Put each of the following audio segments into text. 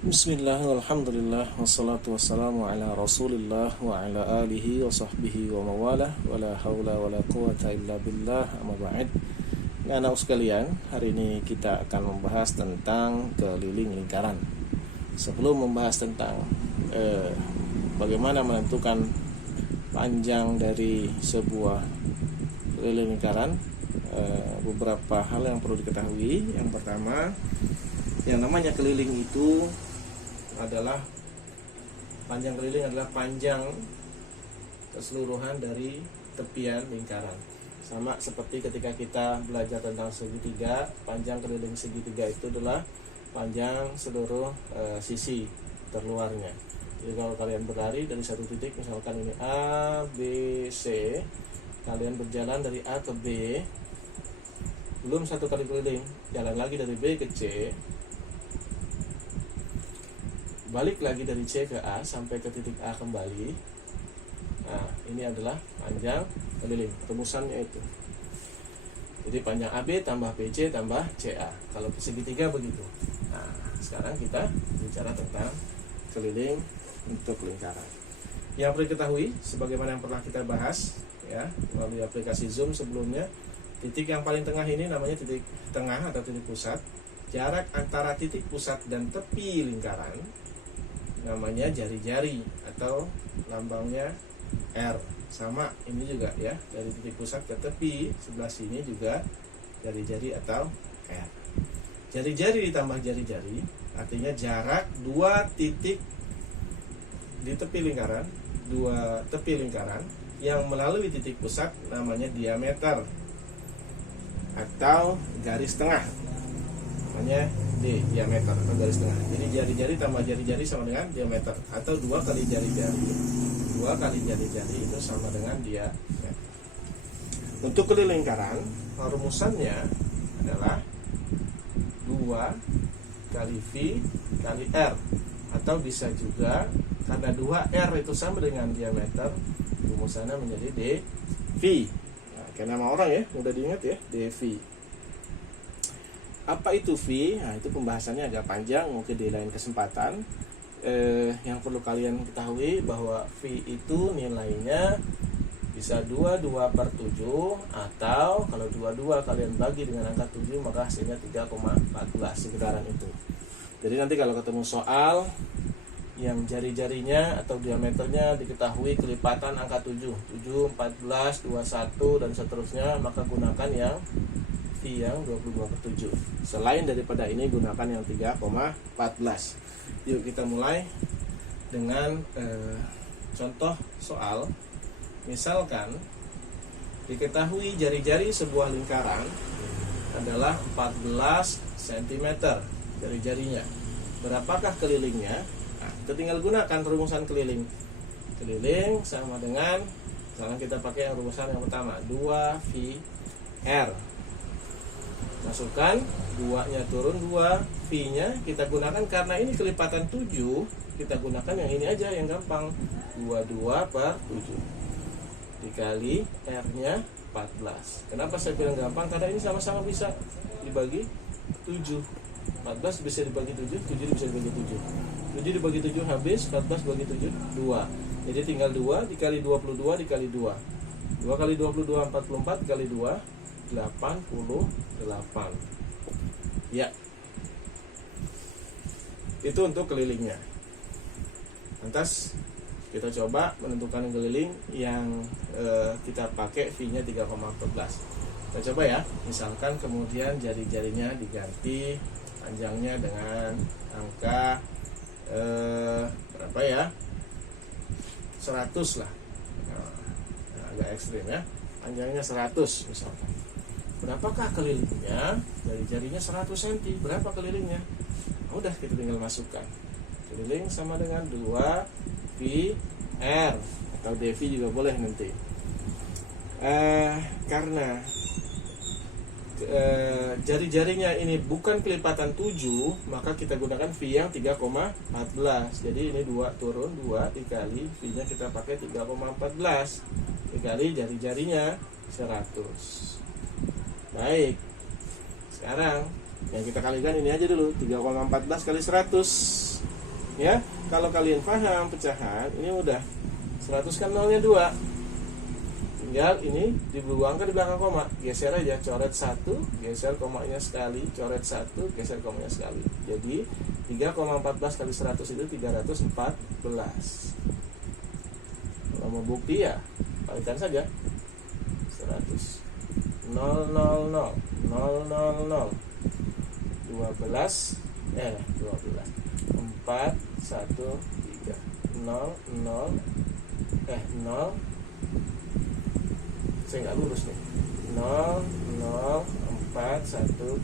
Bismillah, alhamdulillah, wassalatu wassalamu ala rasulillah wa ala alihi wa sahbihi wa mawalah wa la hawla wa la quwata illa billah, amma ba'id. Anak sekalian, hari ini kita akan membahas tentang keliling lingkaran. Sebelum membahas tentang bagaimana menentukan panjang dari sebuah keliling lingkaran, beberapa hal yang perlu diketahui. Yang pertama, yang namanya keliling itu adalah panjang keliling adalah panjang keseluruhan dari tepian lingkaran. Sama seperti ketika kita belajar tentang segitiga, panjang keliling segitiga itu adalah panjang seluruh sisi terluarnya. Jadi kalau kalian berlari dari satu titik, misalkan ini A, B, C, kalian berjalan dari A ke B, belum satu kali keliling, jalan lagi dari B ke C, balik lagi dari C ke A sampai ke titik A kembali. Nah, ini adalah panjang keliling, rumusannya itu. Jadi panjang AB tambah BC tambah CA. Kalau segitiga begitu. Nah, sekarang kita bicara tentang keliling untuk lingkaran. Yang perlu diketahui, sebagaimana yang pernah kita bahas ya melalui aplikasi Zoom sebelumnya, titik yang paling tengah ini namanya titik tengah atau titik pusat. Jarak antara titik pusat dan tepi lingkaran namanya jari-jari atau lambangnya R. Sama ini juga ya, dari titik pusat ke tepi sebelah sini juga jari-jari atau R. Jari-jari ditambah jari-jari artinya jarak dua titik di tepi lingkaran, dua tepi lingkaran yang melalui titik pusat namanya diameter atau garis tengah, namanya D, diameter atau garis tengah. Jadi jari-jari tambah jari-jari sama dengan diameter, atau dua kali jari-jari. Dua kali jari-jari itu sama dengan diameter. Untuk keliling lingkaran, rumusannya adalah 2 kali V kali R, atau bisa juga karena 2R itu sama dengan diameter, rumusannya menjadi dV. Nah, kayak nama orang ya, mudah diingat ya, dV. Apa itu V? Nah, itu pembahasannya agak panjang, mungkin di lain kesempatan. Yang perlu kalian ketahui bahwa V itu nilainya bisa 22/7, atau kalau 22 kalian bagi dengan angka 7 maka hasilnya 3,14 sekitaran itu. Jadi nanti kalau ketemu soal yang jari-jarinya atau diameternya diketahui kelipatan angka 7, 14, 21 dan seterusnya, maka gunakan yang V yang 22/7. Selain daripada ini gunakan yang 3,14. Yuk kita mulai dengan contoh soal. Misalkan diketahui jari-jari sebuah lingkaran adalah 14 cm jari-jarinya. Berapakah kelilingnya? Nah, kita tinggal gunakan rumusan keliling. Keliling sama dengan, misalkan kita pakai yang rumusan yang pertama, 2VR. Masukkan 2-nya turun, 2 V-nya kita gunakan karena ini kelipatan 7, kita gunakan yang ini aja yang gampang, 22/7 dikali R-nya 14. Kenapa saya bilang gampang? Karena ini sama-sama bisa dibagi 7. 14 bisa dibagi 7, 7 bisa dibagi 7. 7 dibagi 7 habis, 14 bagi 7 2. Jadi tinggal 2 dikali 22 dikali 2. 2 kali 22 44 kali 2 88. Ya. Itu untuk kelilingnya. Lantas kita coba menentukan keliling yang kita pakai V-nya 3,14. Kita coba ya. Misalkan kemudian jari-jarinya diganti panjangnya dengan angka berapa ya? 100 lah. Nah, agak ekstrim ya. Panjangnya 100 misalkan. Berapakah kelilingnya? Jari-jarinya 100 cm. Berapa kelilingnya? Udah, kita tinggal masukkan. Keliling sama dengan 2VR atau dV juga boleh nanti. Karena jari-jarinya ini bukan kelipatan 7, maka kita gunakan V yang 3,14. Jadi ini 2 turun, 2 dikali V-nya kita pakai 3,14 dikali jari-jarinya 100. Baik, sekarang Yang kita kalikan ini aja dulu, 3,14 kali 100. Ya, kalau kalian paham pecahan, ini udah 100 kan nolnya 2. Tinggal ini dibuangkan di belakang koma, geser aja, coret 1, geser komanya sekali, coret 1, geser komanya sekali. Jadi 3,14 kali 100 itu 314. Kalau mau bukti ya kalikan saja 100. 0, 0, 0, 0, 0, 0, 12, 4, 1, 3, 0, 0, 0, saya nggak lurus nih, 0, 0, 4, 1,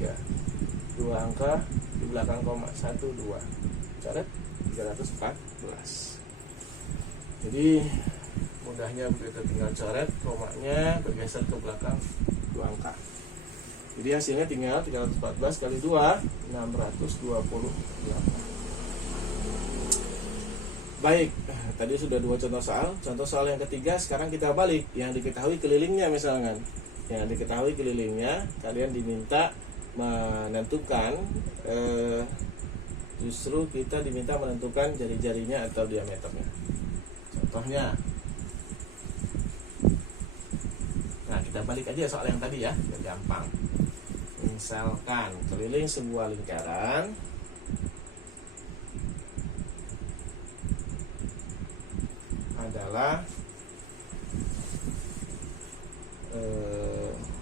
3, 2 angka di belakang koma, 1, 2, coret 314. Jadi mudahnya begitu, tinggal coret komanya, bergeser ke belakang 2 angka. Jadi hasilnya tinggal 314 kali 2, 628. Baik, tadi sudah 2 contoh soal. Contoh soal yang ketiga, sekarang kita balik. Yang diketahui kelilingnya misalkan. Yang diketahui kelilingnya, kalian diminta menentukan, justru kita diminta menentukan jari-jarinya atau diameternya. Contohnya, nah kita balik aja soal yang tadi ya, biar gampang. Misalkan keliling sebuah lingkaran adalah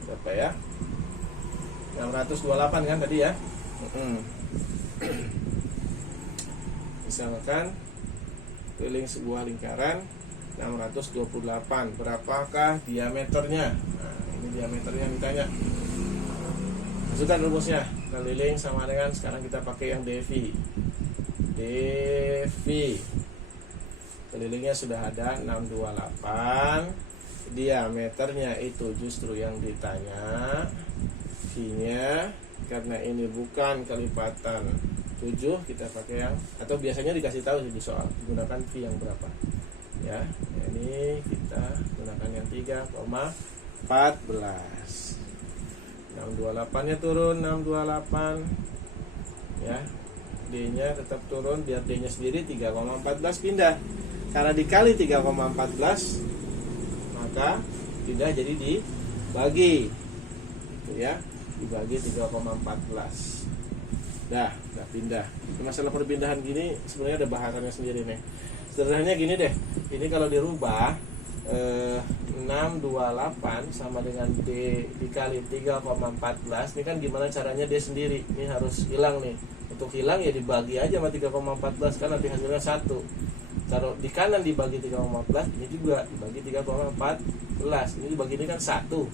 berapa ya, 628 kan tadi ya. Misalkan keliling sebuah lingkaran 628, berapakah diameternya? Nah, ini diameternya ditanya. Masukkan rumusnya, keliling sama dengan, sekarang kita pakai yang dV. Kelilingnya sudah ada 628, diameternya itu justru yang ditanya. V-nya, karena ini bukan kelipatan 7, kita pakai yang, atau biasanya dikasih tahu di soal, gunakan V yang berapa. Ya, ini kita gunakan yang 3,14. 628 nya turun, 628 ya, D nya tetap turun, biar D nya sendiri 3,14 pindah. Karena dikali 3,14 maka pindah jadi dibagi, gitu ya, dibagi 3,14. Udah pindah. Masalah perpindahan gini sebenarnya ada bahasannya sendiri nih. Sederhananya gini deh, ini kalau dirubah 628 sama dengan D dikali 3,14. Ini kan gimana caranya D sendiri, ini harus hilang nih. Untuk hilang ya dibagi aja sama 3,14, kan nanti hasilnya 1. Taruh di kanan dibagi 3,14, ini juga dibagi 3,14. Ini dibagi ini kan 1.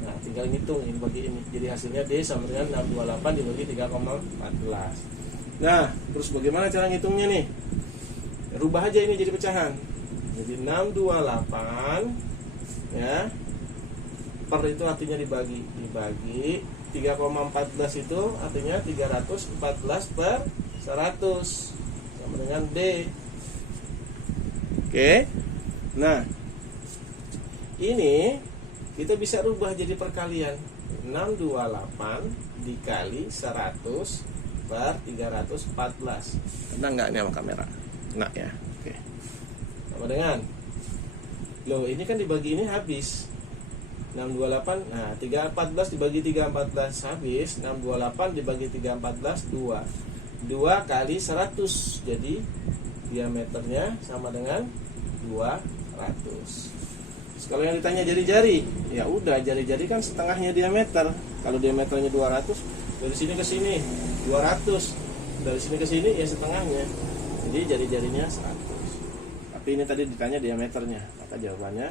Nah, tinggal ngitung ini bagi ini. Jadi hasilnya D sama dengan 628 dibagi 3,14. Nah, terus bagaimana cara ngitungnya nih? Rubah aja ini jadi pecahan. Jadi 628 ya, per itu artinya dibagi 3,14 itu artinya 314 per 100 sama dengan D. Oke. Nah, ini kita bisa rubah jadi perkalian. 628 dikali 100 per 314. Kena nggak nih sama kamera? Kena ya. Oke. Sama dengan, loh ini kan dibagi ini habis 628. Nah 314 dibagi 314 habis. 628 dibagi 314 2 kali 100. Jadi diameternya sama dengan 200. Kalau yang ditanya jari-jari, ya udah, jari-jari kan setengahnya diameter. Kalau diameternya 200, dari sini ke sini 200, dari sini ke sini ya setengahnya. Jadi jari-jarinya 100. Tapi ini tadi ditanya diameternya, maka jawabannya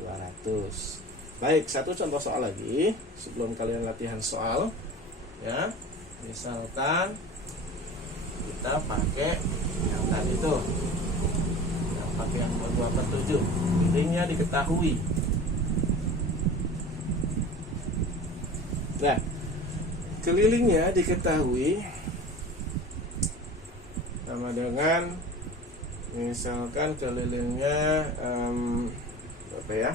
200. Baik, satu contoh soal lagi sebelum kalian latihan soal. Ya, misalkan kita pakai yang tadi tuh, yang pakai yang 2/7, kelilingnya diketahui. Nah, kelilingnya diketahui sama dengan, misalkan kelilingnya berapa ya?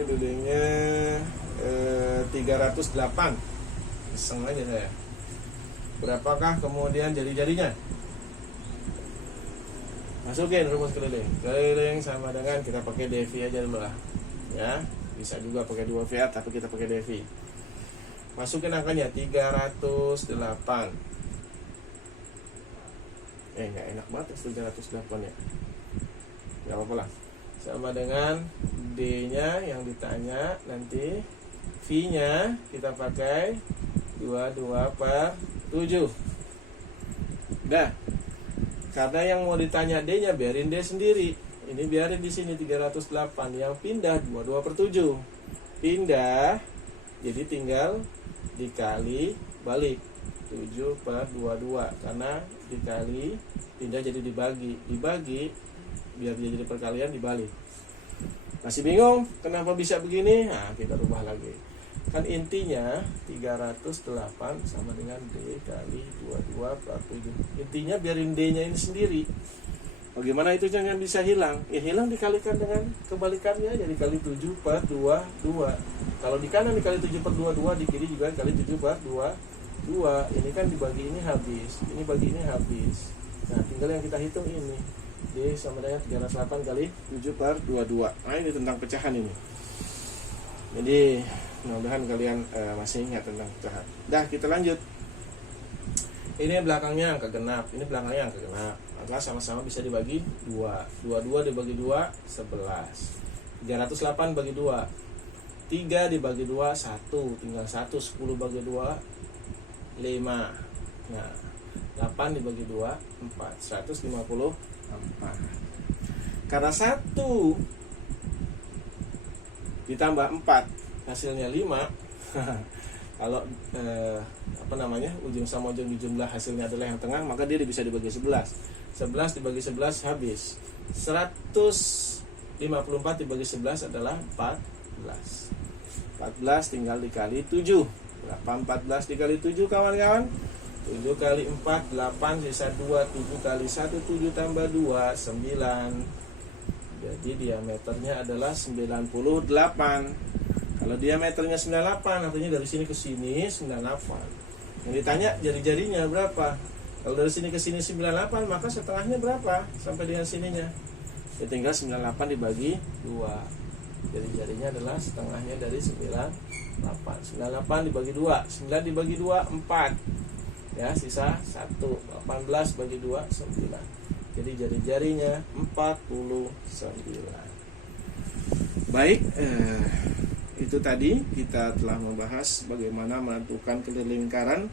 Kelilingnya 308. Iseng aja saya. Berapakah kemudian jari-jarinya? Masukin rumus keliling. Keliling sama dengan kita pakai Devi aja dulu lah. Ya, bisa juga pakai 2 VR tapi kita pakai Devi. Masukin angkanya 308. Nggak enak banget 308 ya. Nggak apa-apa lah. Sama dengan D-nya yang ditanya, nanti V-nya kita pakai 22/7. Dah. Karena yang mau ditanya D-nya, biarin D sendiri. Ini biarin di sini 308. Yang pindah 22/7. Pindah, jadi tinggal dikali balik 7/22. Karena dikali, pindah jadi dibagi biar dia jadi perkalian dibalik. Masih bingung kenapa bisa begini? Nah, kita rubah lagi. Kan intinya 308 sama dengan D kali 22/7. Intinya biarin D-nya ini sendiri. Bagaimana itu jangan bisa hilang? Ya hilang dikalikan dengan kebalikannya, jadi kali 7/22. Kalau di kanan dikali 7/22, di kiri juga kali 7/22. Ini kan dibagi ini habis, ini bagi ini habis. Nah, tinggal yang kita hitung ini. D sama dengan 308 kali 7/22. Nah, ini tentang pecahan ini. Jadi mudah-mudahan kalian masih ingat tentang pecahan. Dah, kita lanjut. Ini belakangnya angka genap, ini belakangnya angka genap. Maka sama-sama bisa dibagi 2. 22 dibagi 2 11. 308 bagi 2 3 dibagi 2 1, tinggal 1. 10 bagi 2 5. Nah, 8 dibagi 2 4, 154. Karena 1 ditambah 4 hasilnya 5. Kalau ujung sama ujung dijumlah hasilnya adalah yang tengah, maka dia bisa dibagi 11. 11 dibagi 11 habis. 154 dibagi 11 adalah 14. 14 tinggal dikali 7. Berapa 14 dikali 7 kawan-kawan? 7 kali 4 8, sisa 2. 7 kali 1 7 tambah 2 9. Jadi diameternya adalah 98. Kalau diameternya 98, artinya dari sini ke sini 98. Yang ditanya jari-jarinya berapa? Kalau dari sini ke sini 98, maka setengahnya berapa sampai dengan sininya? Ya tinggal 98 dibagi 2. Jari-jarinya adalah setengahnya dari 98. 98 dibagi 2. 9 dibagi 2 4. Ya, sisa 1. 18 bagi 2 9. Jadi jari-jarinya 49. Baik, itu tadi kita telah membahas bagaimana menentukan keliling lingkaran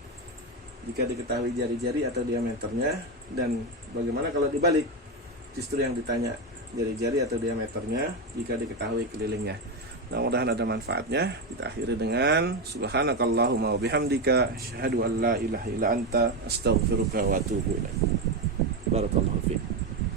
jika diketahui jari-jari atau diameternya, dan bagaimana kalau dibalik, justru yang ditanya jari-jari atau diameternya jika diketahui kelilingnya. Nah, mudah-mudahan ada manfaatnya. Kita akhiri dengan subhanakallahumma wa bihamdika asyhadu an la ilaha illa anta astaghfiruka wa atubu ilaik. Barakallahu fiik.